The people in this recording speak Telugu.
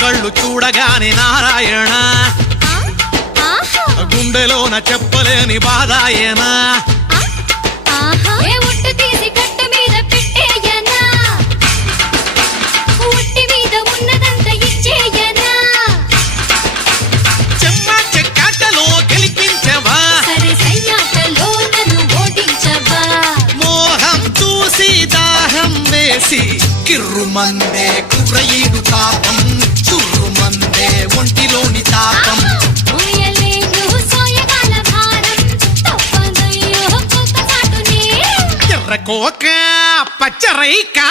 కళ్ళు చూడగానే నారాయణ గుండెలోన చెప్పలేని బాధాయేనా చెమ్మ చెక్కాటలో గెలిపించవా మోహం చూసి దాహం వేసి కిర్రుమందే కుర్రయీడు తాపం చుర్రుమందే ఒంటిలోని తాపం ఎర్ర కోక పచ్చరైకా